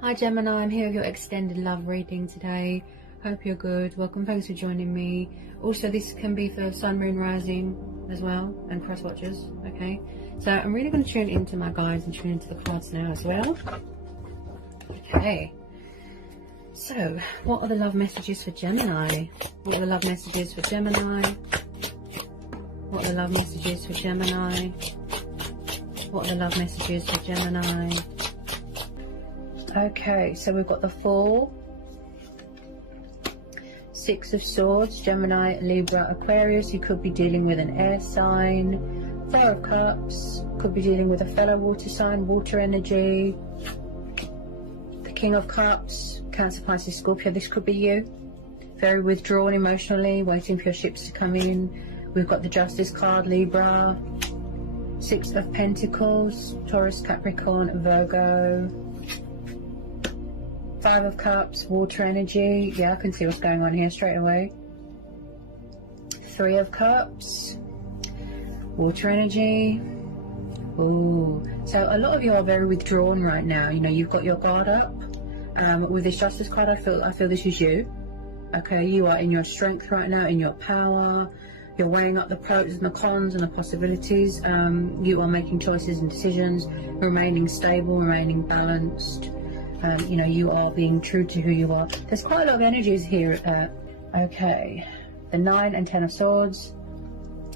Hi Gemini, I'm here with your extended love reading today. Hope you're good. Welcome, thanks for joining me. Also, this can be for Sun, Moon, Rising as well, and cross watchers, okay? So I'm really going to tune into my guides and tune into the cards now as well. Okay. So, what are the love messages for Gemini? What are the love messages for Gemini? What are the love messages for Gemini? What are the love messages for Gemini? Okay, so we've got the Fool, Six of Swords, Gemini, Libra, Aquarius. You could be dealing with an air sign. Four of Cups, could be dealing with a fellow water sign, water energy. The King of Cups, Cancer, Pisces, Scorpio. This could be you. Very withdrawn emotionally, waiting for your ships to come in. We've got the Justice card, Libra. Six of Pentacles, Taurus, Capricorn, Virgo. Five of Cups, water energy. Yeah, I can see what's going on here straight away. Three of Cups, water energy. Ooh, so a lot of you are very withdrawn right now. You know, you've got your guard up. With this Justice card, I feel this is you. Okay, you are in your strength right now, in your power. You're weighing up the pros and the cons and the possibilities. You are making choices and decisions, remaining stable, remaining balanced. You know, you are being true to who you are. There's quite a lot of energies here. Okay, the 9 and 10 of Swords.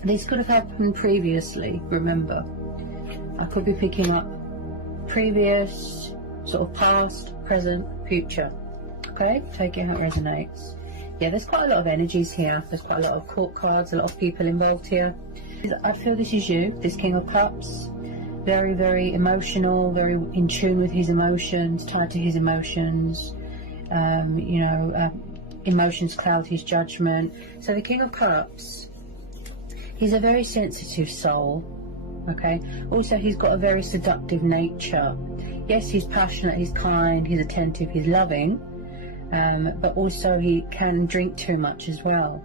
These could have happened previously, remember. I could be picking up previous, sort of past, present, future. Okay, take it how it resonates. Yeah, there's quite a lot of energies here. There's quite a lot of court cards, a lot of people involved here. I feel this is you, this King of Cups. Very, very emotional, very in tune with his emotions, tied to his emotions. You know, emotions cloud his judgment. So the King of Cups, he's a very sensitive soul. Okay. Also, he's got a very seductive nature. Yes, he's passionate, he's kind, he's attentive, he's loving. But also he can drink too much as well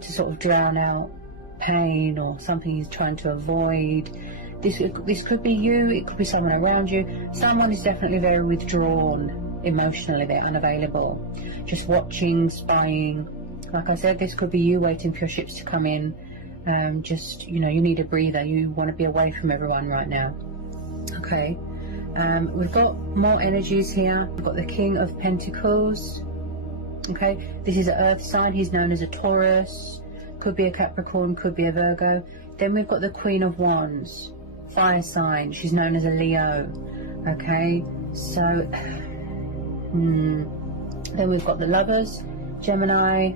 to sort of drown out pain or something he's trying to avoid. This could be you, it could be someone around you. Someone is definitely very withdrawn emotionally, they're unavailable. Just watching, spying. Like I said, this could be you waiting for your ships to come in. Just, you know, you need a breather. You want to be away from everyone right now. Okay. We've got more energies here. We've got the King of Pentacles. Okay. This is an earth sign. He's known as a Taurus. Could be a Capricorn, could be a Virgo. Then we've got the Queen of Wands. Fire sign, she's known as a Leo. Okay, so then we've got the Lovers, Gemini.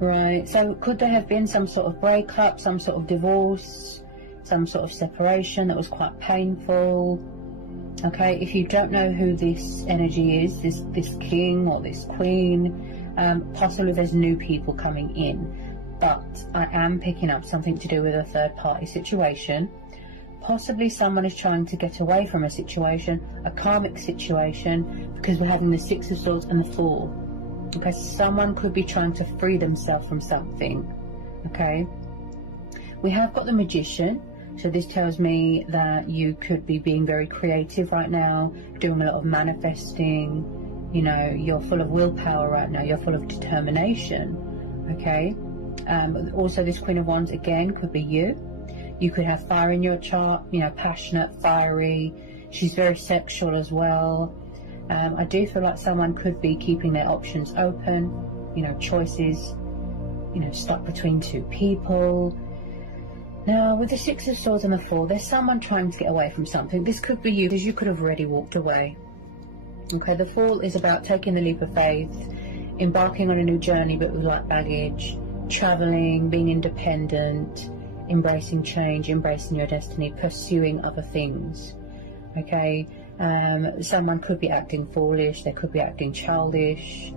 Right, so could there have been some sort of breakup, some sort of divorce, some sort of separation that was quite painful? Okay, if you don't know who this energy is, this king or this queen, possibly there's new people coming in, but I am picking up something to do with a third party situation. Possibly someone is trying to get away from a situation, a karmic situation, because we're having the Six of Swords and the Fool. Okay, someone could be trying to free themselves from something. Okay, we have got the Magician, so this tells me that you could be being very creative right now, doing a lot of manifesting. You know, you're full of willpower right now, you're full of determination. Okay, also this Queen of Wands again could be you. You could have fire in your chart, you know, passionate, fiery. She's very sexual as well. I do feel like someone could be keeping their options open, you know, choices, you know, stuck between two people. Now, with the Six of Swords and the Four, there's someone trying to get away from something. This could be you, because you could have already walked away. Okay, the Fool is about taking the leap of faith, embarking on a new journey, but with light baggage, traveling, being independent, embracing change, embracing your destiny, pursuing other things. Okay, someone could be acting foolish, they could be acting childish.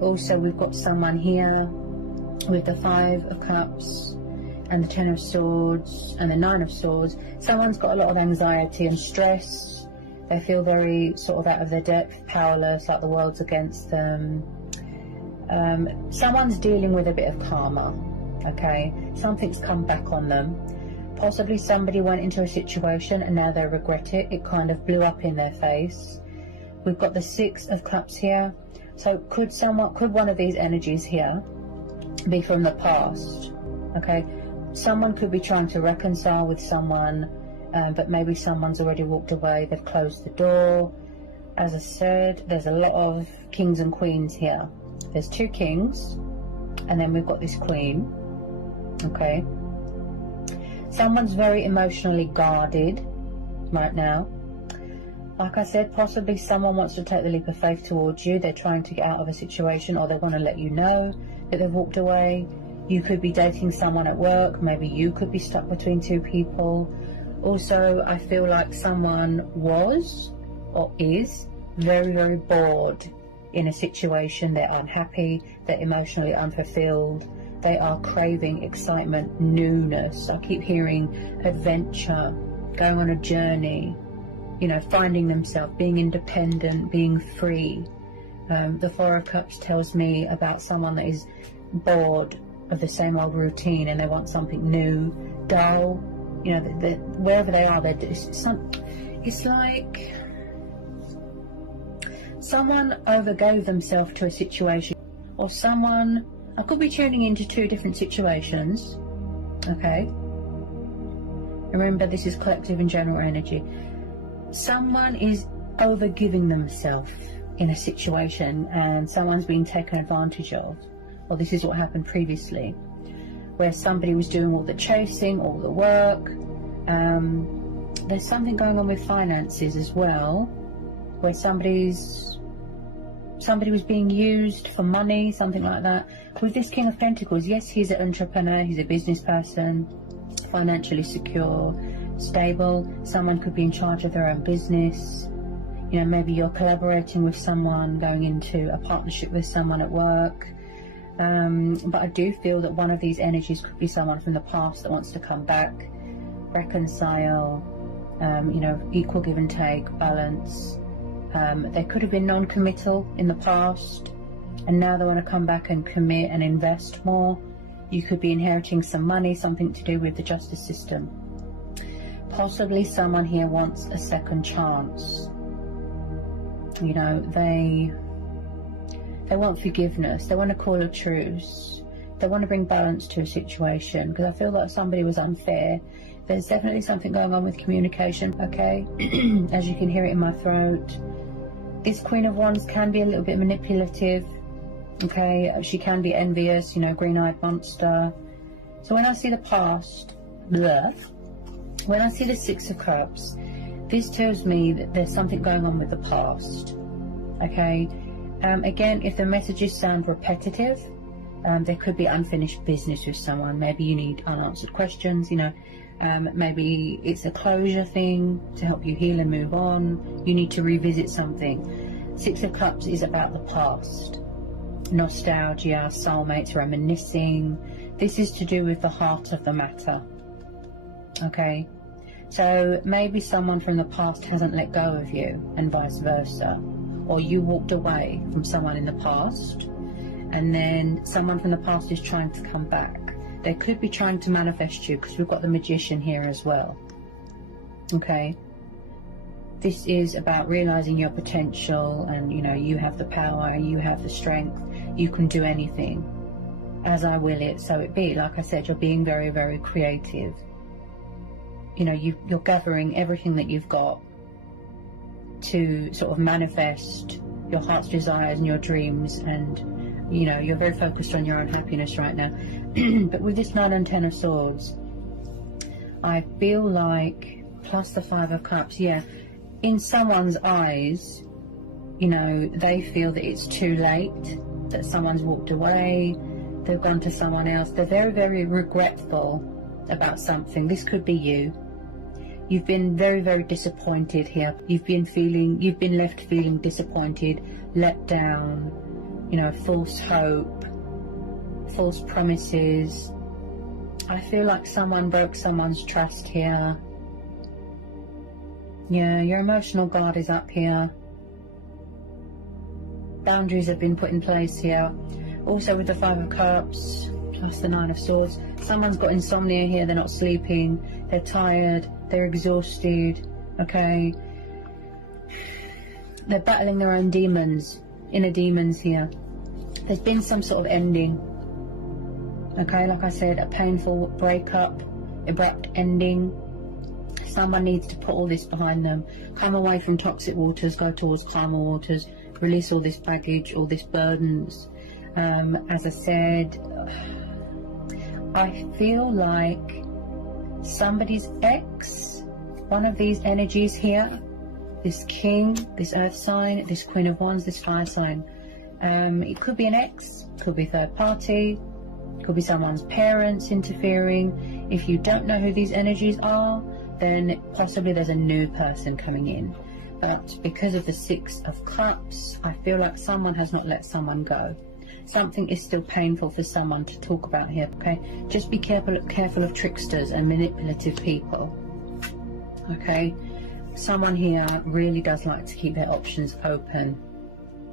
Also, we've got someone here with the Five of Cups and the 10 of Swords and the 9 of Swords. Someone's got a lot of anxiety and stress. They feel very sort of out of their depth, powerless, like the world's against them. Someone's dealing with a bit of karma. Okay, something's come back on them. Possibly somebody went into a situation and now they regret it. It kind of blew up in their face. We've got the Six of Cups here. So could one of these energies here be from the past? Okay, someone could be trying to reconcile with someone, but maybe someone's already walked away, they've closed the door. As I said, there's a lot of kings and queens here. There's 2 kings, and then we've got this queen. Okay, someone's very emotionally guarded right now. Like I said, possibly someone wants to take the leap of faith towards you. They're trying to get out of a situation, or they want to let you know that they've walked away. You could be dating someone at work. Maybe you could be stuck between 2 people. Also, I feel like someone was or is very, very bored in a situation. They're unhappy. They're emotionally unfulfilled. They are craving excitement, newness. I keep hearing adventure, going on a journey, you know, finding themselves, being independent, being free. The Four of Cups tells me about someone that is bored of the same old routine and they want something new, dull. You know, wherever they are, it's like someone overgave themselves to a situation, or someone, I could be tuning into 2 different situations. Okay, remember, this is collective and general energy. Someone is overgiving themselves in a situation and someone's being taken advantage of. Well, this is what happened previously, where somebody was doing all the chasing, all the work. There's something going on with finances as well, where somebody was being used for money, something like that. With this King of Pentacles, yes, he's an entrepreneur, he's a business person, financially secure, stable. Someone could be in charge of their own business. You know, maybe you're collaborating with someone, going into a partnership with someone at work. But I do feel that one of these energies could be someone from the past that wants to come back, reconcile, you know, equal give and take, balance. They could have been non-committal in the past, and now they want to come back and commit and invest more. You could be inheriting some money, something to do with the justice system. Possibly someone here wants a second chance. You know, they want forgiveness. They want to call a truce. They want to bring balance to a situation, because I feel like somebody was unfair. There's definitely something going on with communication, okay? As you can hear it in my throat. This Queen of Wands can be a little bit manipulative, okay? She can be envious, you know, green-eyed monster. So when I see the past, when I see the Six of Cups, this tells me that there's something going on with the past, okay? Again, if the messages sound repetitive, there could be unfinished business with someone. Maybe you need unanswered questions, you know. Maybe it's a closure thing to help you heal and move on. You need to revisit something. Six of Cups is about the past. Nostalgia, soulmates, reminiscing. This is to do with the heart of the matter. Okay? So maybe someone from the past hasn't let go of you, and vice versa. Or you walked away from someone in the past, and then someone from the past is trying to come back. They could be trying to manifest you, because we've got the Magician here as well. Okay? This is about realizing your potential, and you know, you have the power, you have the strength, you can do anything. As I will it, so it be. Like I said, you're being very, very creative. You know, you're gathering everything that you've got to sort of manifest your heart's desires and your dreams, and you know, you're very focused on your own happiness right now. But with this 9 and 10 of Swords, I feel like, plus the 5 of Cups, yeah, in someone's eyes, you know, they feel that it's too late, that someone's walked away, they've gone to someone else. They're very, very regretful about something. This could be you. You've been very, very disappointed here. You've been left feeling disappointed, let down, you know, false hope, false promises. I feel like someone broke someone's trust here. Yeah, your emotional guard is up here. Boundaries have been put in place here. Also with the 5 of Cups, plus the 9 of Swords, someone's got insomnia here. They're not sleeping, they're tired, they're exhausted, okay? They're battling their own demons, inner demons here. There's been some sort of ending. Okay, like I said, a painful breakup, abrupt ending. Someone needs to put all this behind them. Come away from toxic waters, go towards calmer waters, release all this baggage, all these burdens. As I said, I feel like somebody's ex, one of these energies here, this king, this earth sign, this queen of wands, this fire sign. It could be an ex, could be third party, could be someone's parents interfering. If you don't know who these energies are, then possibly there's a new person coming in. But because of the Six of Cups, I feel like someone has not let someone go. Something is still painful for someone to talk about here, okay? Just be careful of tricksters and manipulative people, okay? Someone here really does like to keep their options open,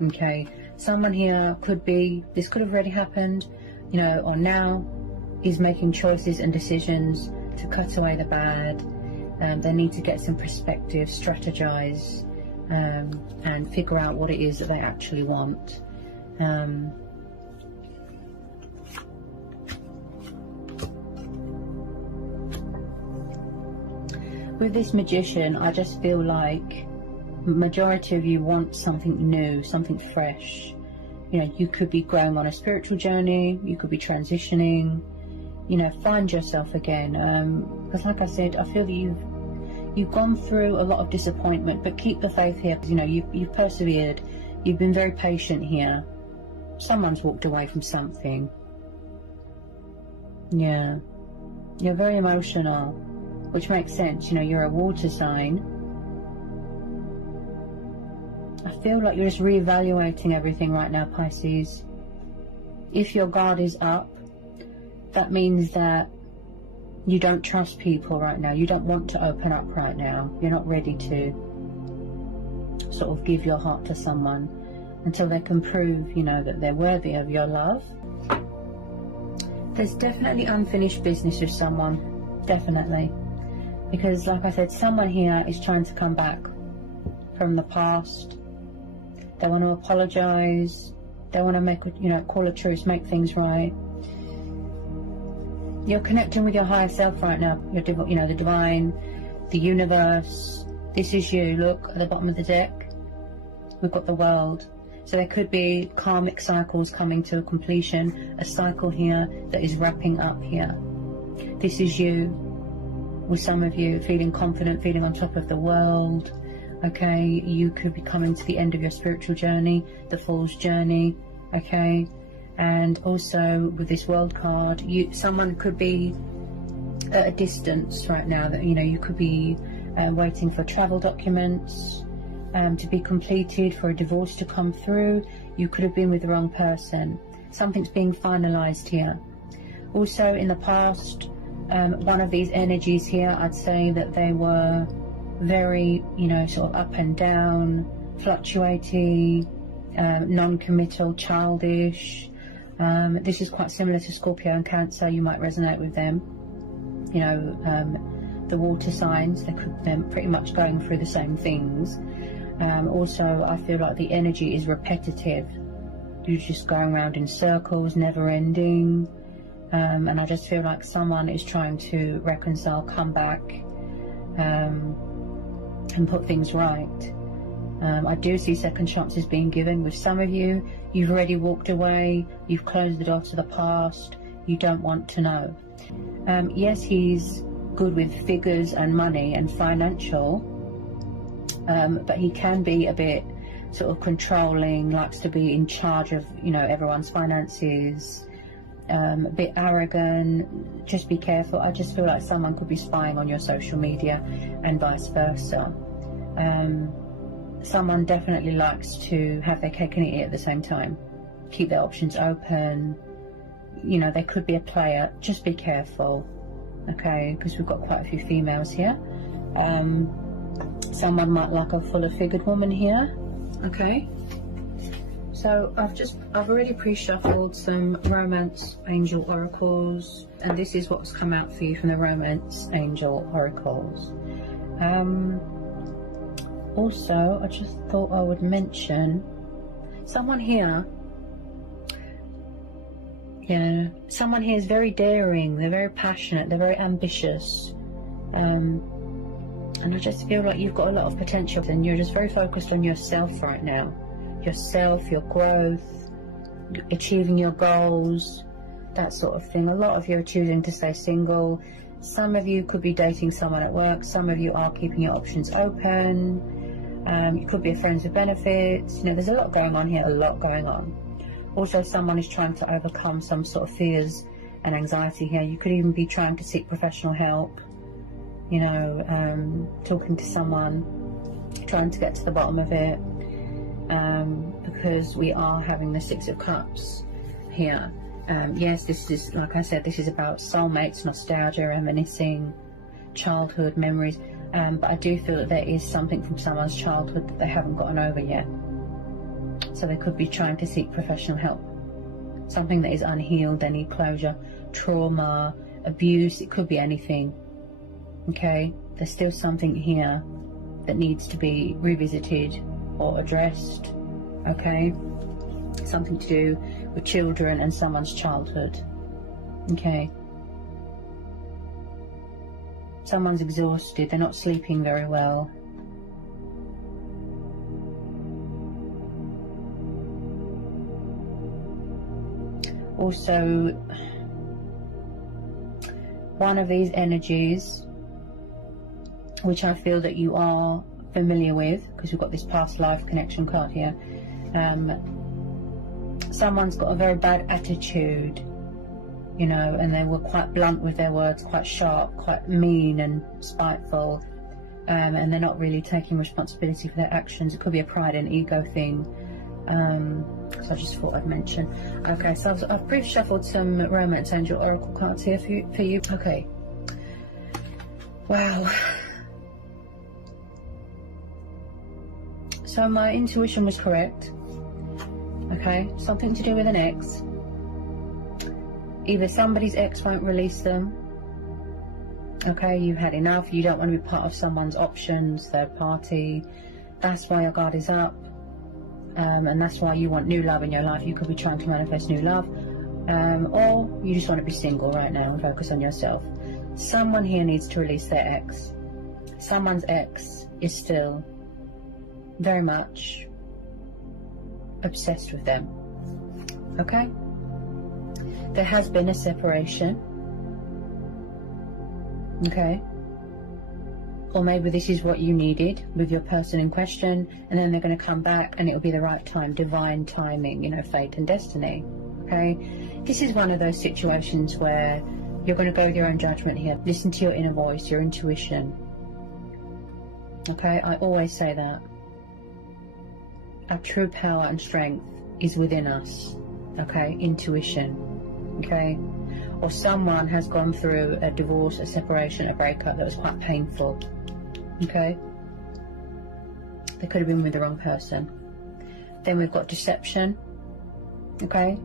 okay? Someone here could be, this could have already happened, you know, or now is making choices and decisions to cut away the bad. They need to get some perspective, strategize, and figure out what it is that they actually want. With this Magician, I just feel like majority of you want something new, something fresh. You know, you could be going on a spiritual journey, you could be transitioning, you know, find yourself again. Because like I said, I feel that you've gone through a lot of disappointment, but keep the faith here, because you know, you've persevered, you've been very patient here. Someone's walked away from something. Yeah, you're very emotional, which makes sense. You know, you're a water sign. I feel like you're just reevaluating everything right now, Pisces. If your guard is up, that means that you don't trust people right now. You don't want to open up right now. You're not ready to sort of give your heart to someone until they can prove, you know, that they're worthy of your love. There's definitely unfinished business with someone. Definitely. Because like I said, someone here is trying to come back from the past. They want to apologize. They want to make, you know, call a truce, make things right. You're connecting with your higher self right now. You know, the divine, the universe. This is you. Look at the bottom of the deck. We've got the world. So there could be karmic cycles coming to a completion. A cycle here that is wrapping up here. This is you. With some of you feeling confident, feeling on top of the world. Okay, you could be coming to the end of your spiritual journey, the Fool's journey. Okay. And also with this World card, someone could be at a distance right now. That, you know, you could be waiting for travel documents to be completed, for a divorce to come through. You could have been with the wrong person. Something's being finalized here. Also in the past, one of these energies here, I'd say that they were very, you know, sort of up and down, fluctuating, non-committal, childish. This is quite similar to Scorpio and Cancer. You might resonate with them. You know, the water signs, they're pretty much going through the same things. Also, I feel like the energy is repetitive. You're just going around in circles, never ending. And I just feel like someone is trying to reconcile, come back, and put things right. I do see second chances being given with some of you. You've already walked away. You've closed the door to the past. You don't want to know. Yes, he's good with figures and money and financial, but he can be a bit sort of controlling, likes to be in charge of, you know, everyone's finances, a bit arrogant. Just be careful. I just feel like someone could be spying on your social media and vice versa. Someone definitely likes to have their cake and eat it at the same time. Keep their options open. You know, they could be a player. Just be careful, okay? Because we've got quite a few females here. Someone might like a fuller figured woman here, okay? So I've already pre-shuffled some romance angel oracles, and this is what's come out for you from the romance angel oracles. Also, I just thought I would mention someone here. Yeah, someone here is very daring, they're very passionate, they're very ambitious. And I just feel like you've got a lot of potential and you're just very focused on yourself right now. Yourself, your growth, achieving your goals, that sort of thing. A lot of you are choosing to stay single. Some of you could be dating someone at work. Some of you are keeping your options open. You could be a friends with benefits. You know, there's a lot going on here, a lot going on. Also, someone is trying to overcome some sort of fears and anxiety here. You could even be trying to seek professional help, you know, talking to someone, trying to get to the bottom of it, because we are having the Six of Cups here. Yes, this is, like I said, this is about soulmates, nostalgia, reminiscing, childhood memories, but I do feel that there is something from someone's childhood that they haven't gotten over yet. So they could be trying to seek professional help. Something that is unhealed, they need closure, trauma, abuse, it could be anything. Okay, there's still something here that needs to be revisited or addressed. Okay, something to do with children and someone's childhood. Okay, someone's exhausted, they're not sleeping very well. Also, one of these energies, which I feel that you are familiar with, because we've got this past life connection card here, someone's got a very bad attitude, you know, and they were quite blunt with their words, quite sharp, quite mean and spiteful, and they're not really taking responsibility for their actions. It could be a pride and ego thing. So I just thought I'd mention. Okay, so I've pre-shuffled some Romance Angel Oracle cards here for you. Okay. Wow. So my intuition was correct. Okay, something to do with an ex. Either somebody's ex won't release them. Okay, you've had enough. You don't want to be part of someone's options, third party. That's why your guard is up. And that's why you want new love in your life. You could be trying to manifest new love, or you just want to be single right now and focus on yourself. Someone here needs to release their ex. Someone's ex is still very much obsessed with them. Okay, there has been a separation. Okay, or maybe this is what you needed with your person in question, and then they're going to come back and it'll be the right time, divine timing, you know, fate and destiny. Okay, this is one of those situations where you're going to go with your own judgment here. Listen to your inner voice, your intuition. Okay, I always say that our true power and strength is within us. Okay, intuition. Okay, or someone has gone through a divorce, a separation, a breakup that was quite painful. Okay, they could have been with the wrong person. Then we've got deception. Okay,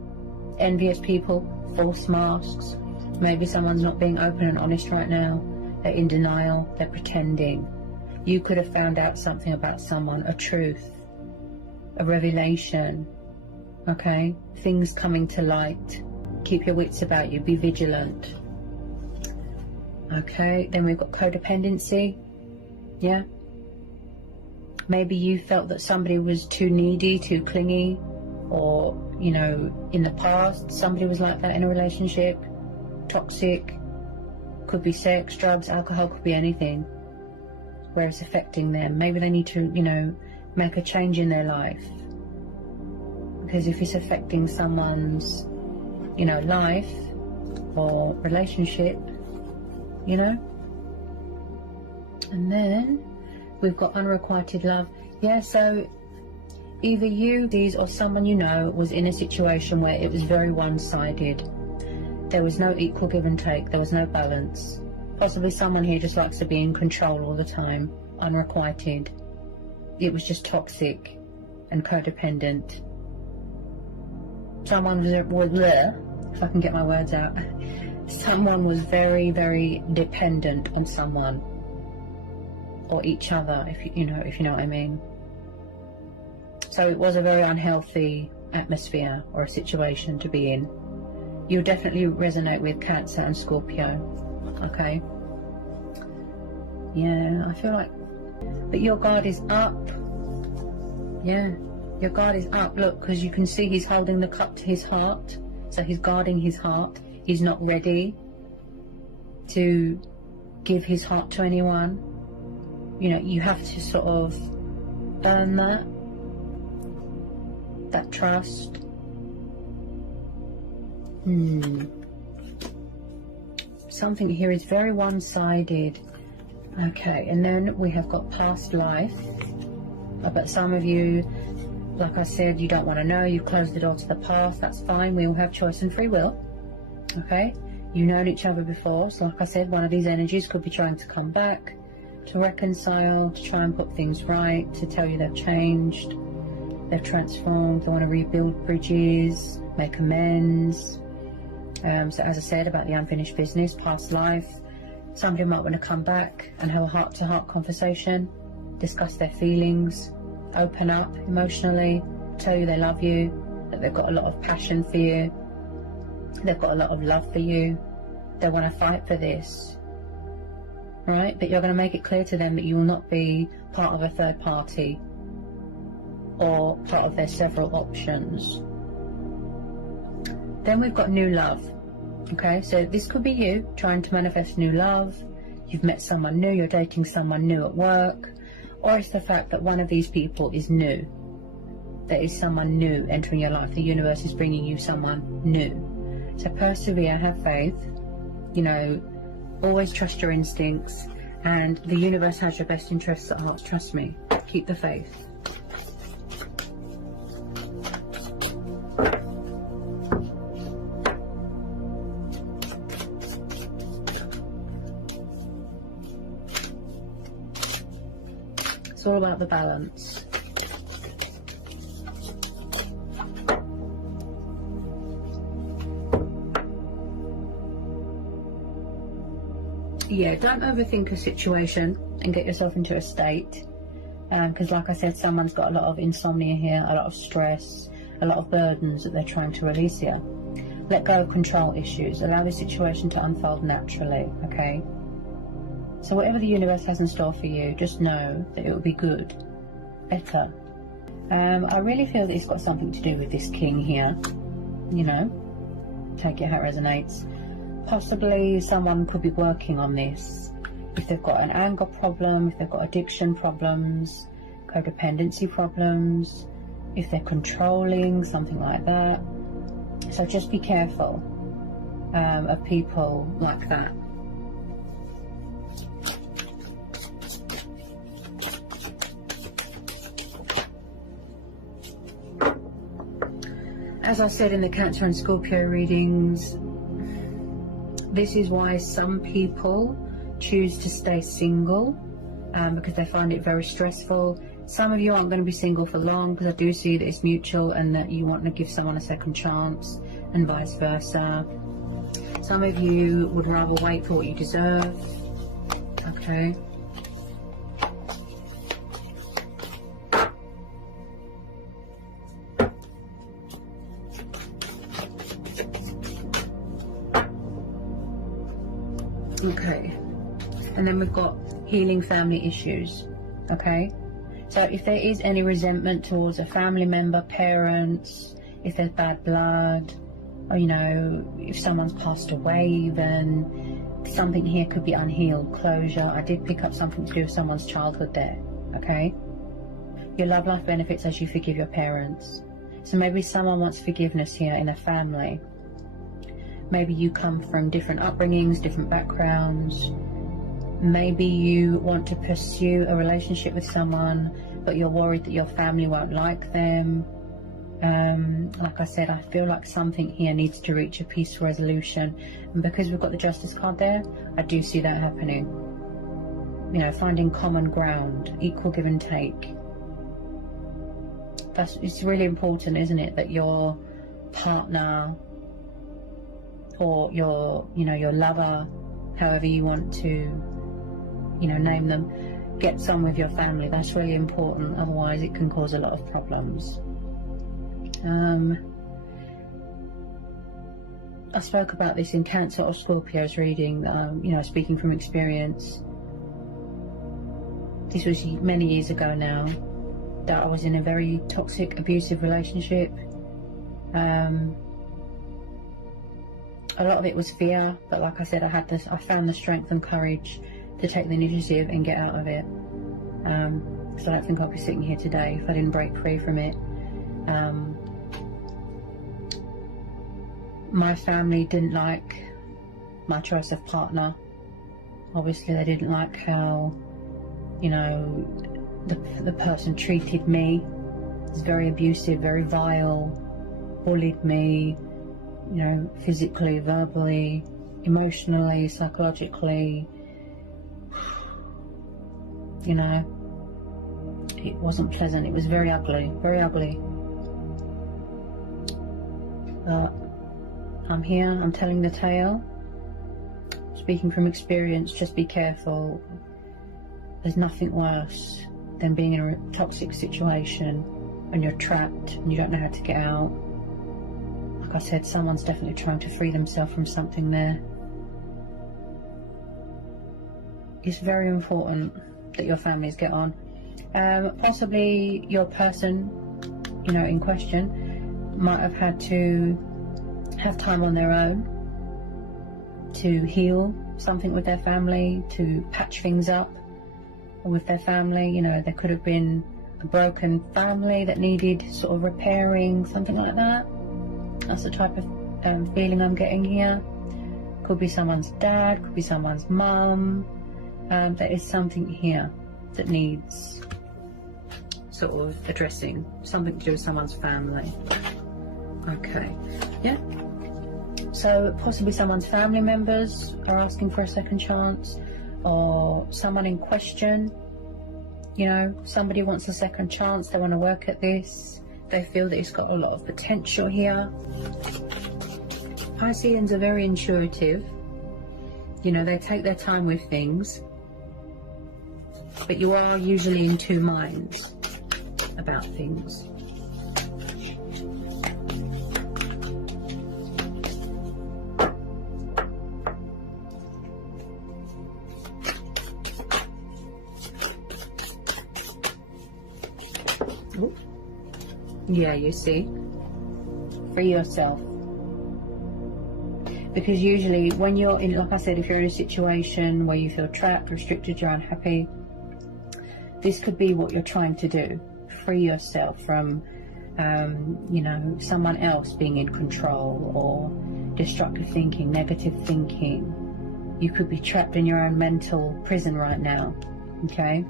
envious people, false masks. Maybe someone's not being open and honest right now. They're in denial, they're pretending. You could have found out something about someone, a truth, a revelation. Okay, things coming to light. Keep your wits about you, be vigilant. Okay, then we've got codependency. Yeah, maybe you felt that somebody was too needy, too clingy, or, you know, in the past somebody was like that in a relationship. Toxic, could be sex, drugs, alcohol, could be anything where it's affecting them. Maybe they need to, you know, make a change in their life, because if it's affecting someone's, you know, life or relationship, you know. And then we've got unrequited love. Yeah, so either you, these, or someone you know was in a situation where it was very one-sided. There was no equal give and take. There was no balance. Possibly someone here just likes to be in control all the time, unrequited. It was just toxic and codependent. Someone was there, if I can get my words out. Someone was very, very dependent on someone. or each other, if you know what I mean. So it was a very unhealthy atmosphere or a situation to be in. You'll definitely resonate with Cancer and Scorpio, okay? Yeah, I feel like, but your guard is up. Yeah, your guard is up. Look, because you can see he's holding the cup to his heart. So he's guarding his heart. He's not ready to give his heart to anyone. You know, you have to sort of earn that trust. Something here is very one-sided. Okay, and then we have got past life. I bet some of you, like I said, you don't want to know. You've closed the door to the past. That's fine. We all have choice and free will. Okay, you've known each other before. So like I said, one of these energies could be trying to come back, to reconcile, to try and put things right, to tell you they've changed, they've transformed, they want to rebuild bridges, make amends. So as I said about the unfinished business, past life, somebody might want to come back and have a heart-to-heart conversation, discuss their feelings, open up emotionally, tell you they love you, that they've got a lot of passion for you, they've got a lot of love for you, they want to fight for this, right? But you're going to make it clear to them that you will not be part of a third party or part of their several options. Then we've got new love. Okay, so this could be you trying to manifest new love. You've met someone new, you're dating someone new at work, or it's the fact that one of these people is new. There is someone new entering your life. The universe is bringing you someone new. So persevere, have faith, you know, always trust your instincts, and the universe has your best interests at heart. Trust me, keep the faith. It's all about the balance. Yeah, don't overthink a situation and get yourself into a state, because like I said, someone's got a lot of insomnia here, a lot of stress, a lot of burdens that they're trying to release here. Let go of control issues. Allow the situation to unfold naturally, okay? So whatever the universe has in store for you, just know that it will be good, better. I really feel that it's got something to do with this king here, you know, take it how it resonates. Possibly someone could be working on this. If they've got an anger problem, if they've got addiction problems, codependency problems, if they're controlling, something like that. So just be careful of people like that. As I said in the Cancer and Scorpio readings, this is why some people choose to stay single, because they find it very stressful. Some of you aren't going to be single for long, because I do see that it's mutual and that you want to give someone a second chance, and vice versa. Some of you would rather wait for what you deserve. Okay. Okay, and then we've got healing family issues. Okay, so if there is any resentment towards a family member, parents, if there's bad blood, or you know, if someone's passed away even, something here could be unhealed, closure. I did pick up something to do with someone's childhood there. Okay, your love life benefits as you forgive your parents. So maybe someone wants forgiveness here in a family. Maybe you come from different upbringings, different backgrounds. Maybe you want to pursue a relationship with someone, but you're worried that your family won't like them. Like I said, I feel like something here needs to reach a peaceful resolution. And because we've got the Justice card there, I do see that happening. You know, finding common ground, equal give and take. It's really important, isn't it, that your partner or your, you know, your lover, however you want to, you know, name them, gets on with your family. That's really important, otherwise it can cause a lot of problems. I spoke about this in Cancer or Scorpio's reading, you know, speaking from experience. This was many years ago now, that I was in a very toxic, abusive relationship. A lot of it was fear, but like I said, I found the strength and courage to take the initiative and get out of it. So I don't think I'll be sitting here today if I didn't break free from it. My family didn't like my choice of partner. Obviously they didn't like how, you know, the person treated me. It was very abusive, very vile, bullied me, you know, physically, verbally, emotionally, psychologically. You know, it wasn't pleasant. It was very ugly, very ugly. But I'm here, I'm telling the tale. Speaking from experience, just be careful. There's nothing worse than being in a toxic situation and you're trapped and you don't know how to get out. Like I said, someone's definitely trying to free themselves from something there. It's very important that your families get on. Possibly your person, you know, in question might have had to have time on their own to heal something with their family, to patch things up with their family. You know, there could have been a broken family that needed sort of repairing, something like that. That's the type of feeling I'm getting here. Could be someone's dad, could be someone's mum. There is something here that needs sort of addressing, something to do with someone's family. Okay, yeah. So possibly someone's family members are asking for a second chance, or someone in question, you know, somebody wants a second chance, they want to work at this, they feel that it's got a lot of potential here. Pisceans are very intuitive, you know, they take their time with things, but you are usually in two minds about things. Yeah, you see, free yourself, because usually when you're in, like I said, if you're in a situation where you feel trapped, restricted, you're unhappy, this could be what you're trying to do. Free yourself from you know, someone else being in control, or destructive thinking, negative thinking. You could be trapped in your own mental prison right now. Okay.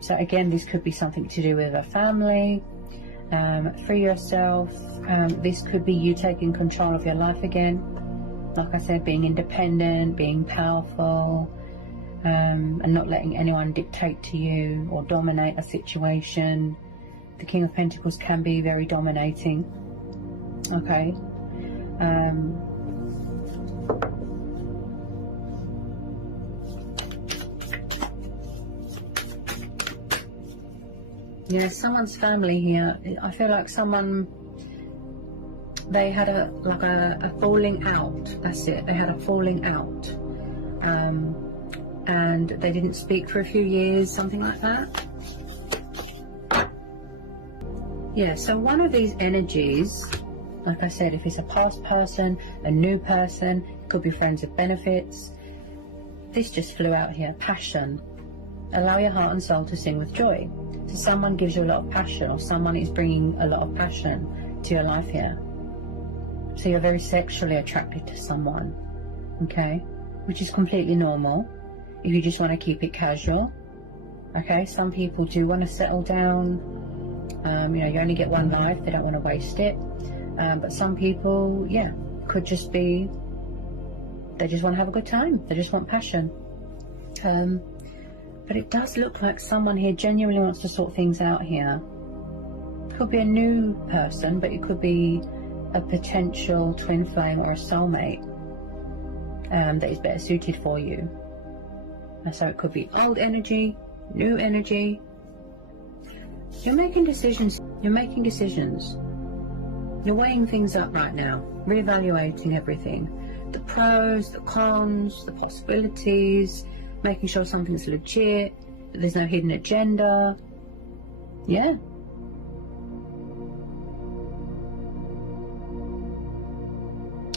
So again, this could be something to do with a family. Free yourself. This could be you taking control of your life again. Like I said, being independent, being powerful, and not letting anyone dictate to you or dominate a situation. The King of Pentacles can be very dominating. Okay. Yeah, someone's family here. I feel like someone, they had a falling out. That's it. They had a falling out, and they didn't speak for a few years, something like that. Yeah. So one of these energies, like I said, if it's a past person, a new person, it could be friends with benefits. This just flew out here. Passion. Allow your heart and soul to sing with joy. So someone gives you a lot of passion, or someone is bringing a lot of passion to your life here. So you're very sexually attracted to someone, okay, which is completely normal if you just want to keep it casual. Okay, some people do want to settle down. You know, you only get one life, they don't want to waste it. But some people, yeah, could just be, they just want to have a good time, they just want passion. But it does look like someone here genuinely wants to sort things out here. Could be a new person, but it could be a potential twin flame or a soulmate that is better suited for you. So it could be old energy, new energy. You're making decisions. You're making decisions. You're weighing things up right now, reevaluating everything. The pros, the cons, the possibilities, making sure something's legit, that there's no hidden agenda. Yeah.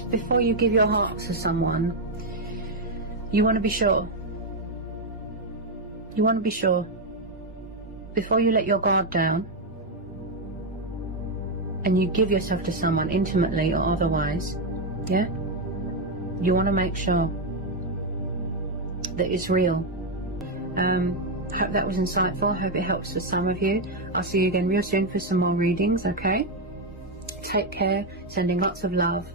Before you give your heart to someone, you want to be sure. You want to be sure. Before you let your guard down and you give yourself to someone intimately or otherwise, yeah, you want to make sure that it's real. Hope that was insightful. Hope it helps for some of you. I'll see you again real soon for some more readings, okay? Take care. Sending lots of love.